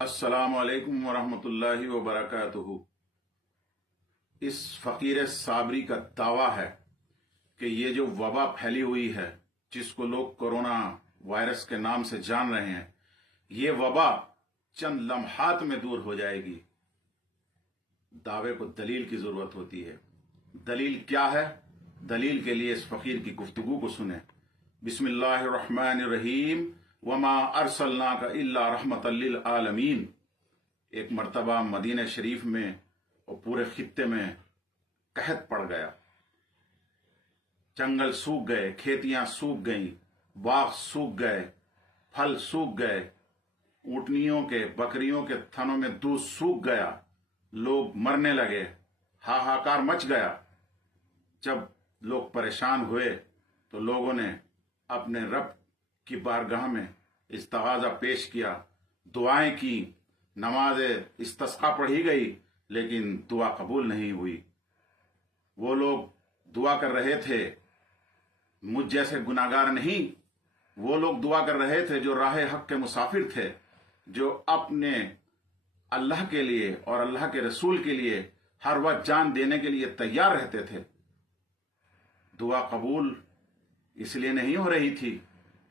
अस्सलामु अलैकुम वरहमतुल्लाहि वबरकातुहू। इस फकीर साबरी का दावा है कि ये जो वबा फैली हुई है, जिसको लोग कोरोना वायरस के नाम से जान रहे हैं, ये वबा चंद लम्हात में दूर हो जाएगी। दावे को दलील की जरूरत होती है। दलील क्या है? दलील के लिए इस फकीर की गुफ्तगू को सुने। बिस्मिल्लाहिर्रहमानिर्रहीम। वमा अरसलनाका इल्ला रहमतल लिल आलमीन। एक मर्तबा मदीना शरीफ में और पूरे खित्ते में कहत पड़ गया। जंगल सूख गए, खेतियां सूख गईं, बाग सूख गए, फल सूख गए, ऊँटनियों के बकरियों के थनों में दूध सूख गया, लोग मरने लगे, हाहाकार मच गया। जब लोग परेशान हुए तो लोगों ने अपने रब की बारगाह में इस्तग़ाज़ा पेश किया, दुआएं की, नमाज इस्तिस्क़ा पढ़ी गई, लेकिन दुआ कबूल नहीं हुई। वो लोग दुआ कर रहे थे, मुझ जैसे गुनाहगार नहीं, वो लोग दुआ कर रहे थे जो राह हक के मुसाफिर थे, जो अपने अल्लाह के लिए और अल्लाह के रसूल के लिए हर वक्त जान देने के लिए तैयार रहते थे। दुआ कबूल इसलिए नहीं हो रही थी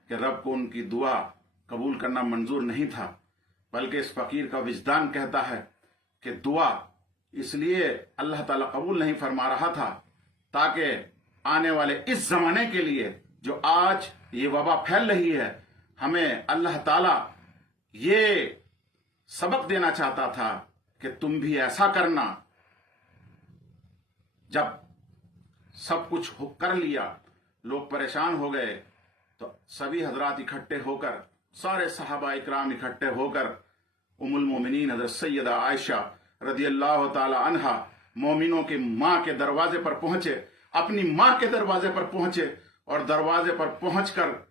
कि रब को उनकी दुआ कबूल करना मंजूर नहीं था, बल्कि इस फकीर का विजदान कहता है कि दुआ इसलिए अल्लाह ताला कबूल नहीं फरमा रहा था ताकि आने वाले इस जमाने के लिए जो आज ये वबा फैल रही है, हमें अल्लाह ताला ये सबक देना चाहता था कि तुम भी ऐसा करना। जब सब कुछ कर लिया, लोग परेशान हो गए, तो सभी हजरात इकट्ठे होकर, सारे सहाबा इकराम इकट्ठे होकर उम्मुल मोमिनीन हजरत सैयदा आयशा रदियल्लाहु ताला अन्हा मोमिनों की माँ के दरवाजे पर पहुंचे, अपनी माँ के दरवाजे पर पहुंचे और दरवाजे पर पहुंचकर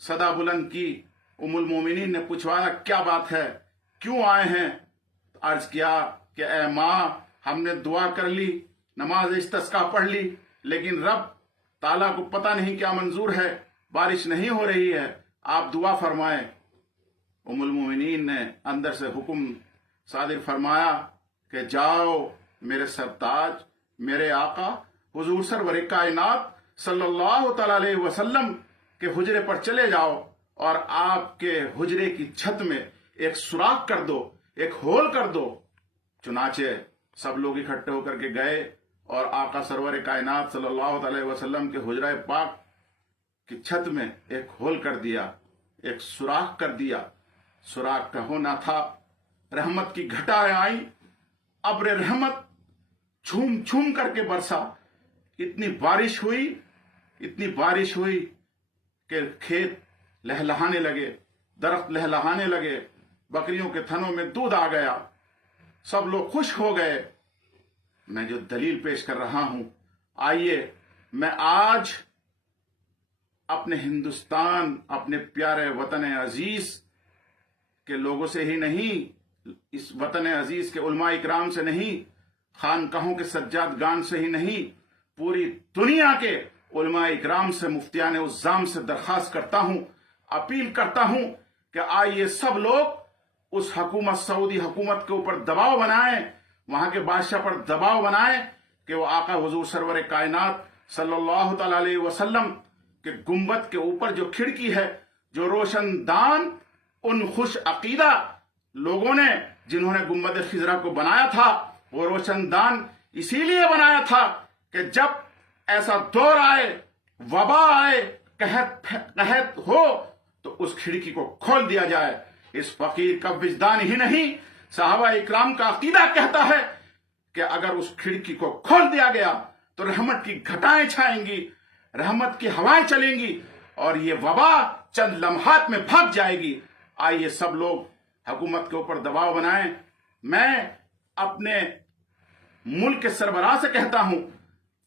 सदा बुलंद की। उम्मुल मोमिनीन ने पूछवाया, क्या बात है, क्यों आए हैं? अर्ज किया कि ए माँ, हमने दुआ कर ली, नमाज इस्तिस्क़ा पढ़ ली, लेकिन रब ताला को पता नहीं क्या मंजूर है, बारिश नहीं हो रही है, आप दुआ फरमाएं। उम्मुल मोमिनीन ने अंदर से हुक्म सादिर फरमाया कि जाओ मेरे सरताज, मेरे आका हुजूर सरवर कायनात सल्लल्लाहु तआला अलैहि वसल्लम के हुजरे पर चले जाओ और आपके हुजरे की छत में एक सुराख कर दो, एक होल कर दो। चुनाचे सब लोग इकट्ठे होकर के गए और आका सरवर कायनात सल्लल्लाहु अलैहि वसल्लम के हुजरा पाक की छत में एक होल कर दिया, एक सुराख कर दिया। सुराख का होना था, रहमत की घटाएं आई, अब्र रहमत छूम छूम करके बरसा। इतनी बारिश हुई कि खेत लहलहाने लगे, दरख्त लहलहाने लगे, बकरियों के थनों में दूध आ गया, सब लोग खुश हो गए। मैं जो दलील पेश कर रहा हूं, आइए मैं आज अपने हिंदुस्तान, अपने प्यारे वतन अजीज के लोगों से ही नहीं, इस वतन अजीज के उलमा इकराम से नहीं, खानकाहों के सज्जाद गान से ही नहीं, पूरी दुनिया के उलमा इकराम से, मुफ्तियान उज़्ज़ाम से दरख्वास्त करता हूं, अपील करता हूं कि आइए सब लोग उस हुकूमत, सऊदी हुकूमत के ऊपर दबाव बनाएं, वहां के बादशाह पर दबाव बनाएं कि वो आका हुजूर सरवर कायनात सल्लल्लाहु तआला अलैहि वसल्लम के गुंबद के ऊपर जो खिड़की है, जो रोशनदान, उन खुश अकीदा लोगों ने जिन्होंने गुंबद खिजरा को बनाया था, वो रोशनदान इसीलिए बनाया था कि जब ऐसा दौर आए, वबा आए, कहत हो, तो उस खिड़की को खोल दिया जाए। इस फकीर का विजदान ही नहीं, सहाबा इकराम का अकीदा कहता है कि अगर उस खिड़की को खोल दिया गया तो रहमत की घटाएं छाएंगी, रहमत की हवाएं चलेंगी और ये वबा चंद लम्हात में भाग जाएगी। आइए सब लोग हुकूमत के ऊपर दबाव बनाएं। मैं अपने मुल्क के सरबराह से कहता हूं,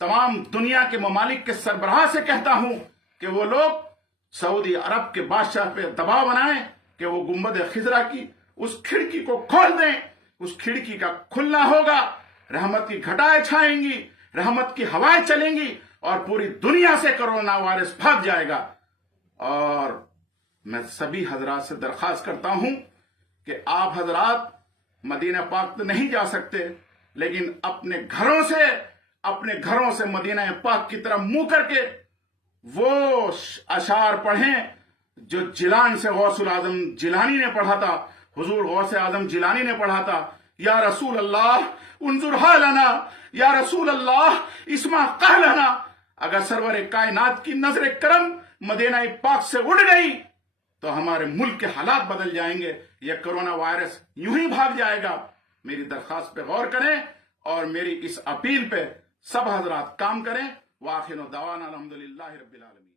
तमाम दुनिया के ममालिक के सरबराह से कहता हूं कि वो लोग सऊदी अरब के बादशाह पे दबाव बनाएं कि वो गुंबद खिजरा की उस खिड़की को खोल दें। उस खिड़की का खुलना होगा, रहमत की घटाएं छाएंगी, रहमत की हवाएं चलेंगी और पूरी दुनिया से कोरोना वायरस भाग जाएगा। और मैं सभी हजरात से दरख्वास्त करता हूं کہ آپ حضرات مدینہ پاک تو نہیں جا سکتے، لیکن اپنے گھروں سے مدینہ پاک کی طرف منہ کر کے وہ اشعار پڑھیں جو جیلان سے غوث العظم جیلانی نے پڑھا تھا، حضور غوث اعظم جیلانی نے پڑھا تھا۔ یا رسول اللہ انظر حالنا، یا رسول اللہ اسمع قہلنا۔ اگر سرور کائنات کی نظر کرم مدینہ پاک سے اڑ گئی تو ہمارے ملک کے حالات بدل جائیں گے، یہ کرونا وائرس یوں ہی بھاگ جائے گا۔ میری درخواست پہ غور کریں اور میری اس اپیل پہ سب حضرات کام کریں۔ وآخر دعوانا الحمدللہ رب العالمین۔